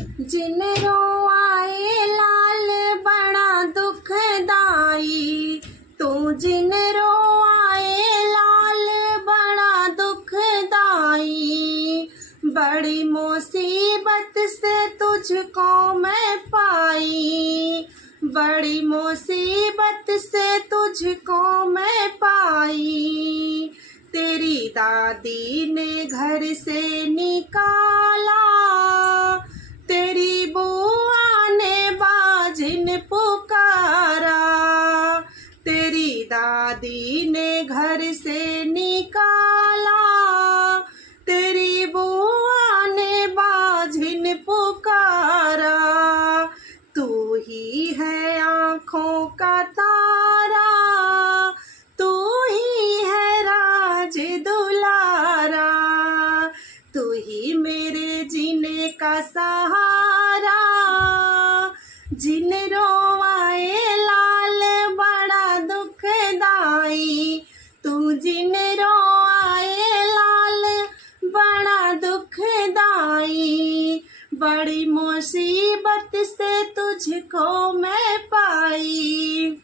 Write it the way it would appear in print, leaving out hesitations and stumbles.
जिन रोआए लाल बड़ा दुखदाई, तू जिन रोआए लाल बड़ा दुखदाई। बड़ी मुसीबत से तुझको मैं पाई, बड़ी मुसीबत से तुझको मैं पाई। तेरी दादी ने घर से निकाला, तेरी बुआ ने बाजिन पुकारा। तेरी दादी ने घर से निकाला, तेरी बुआ ने बाजिन पुकारा। तू ही है आँखों का तारा, तू ही है राज दुलारा। तू ही मेरे जीने का सहारा। जिन रोआए लाल बड़ा दुखदाई, तू जिन रोआए लाल बड़ा दुखदाई। बड़ी मुसीबत से तुझको मैं पाई।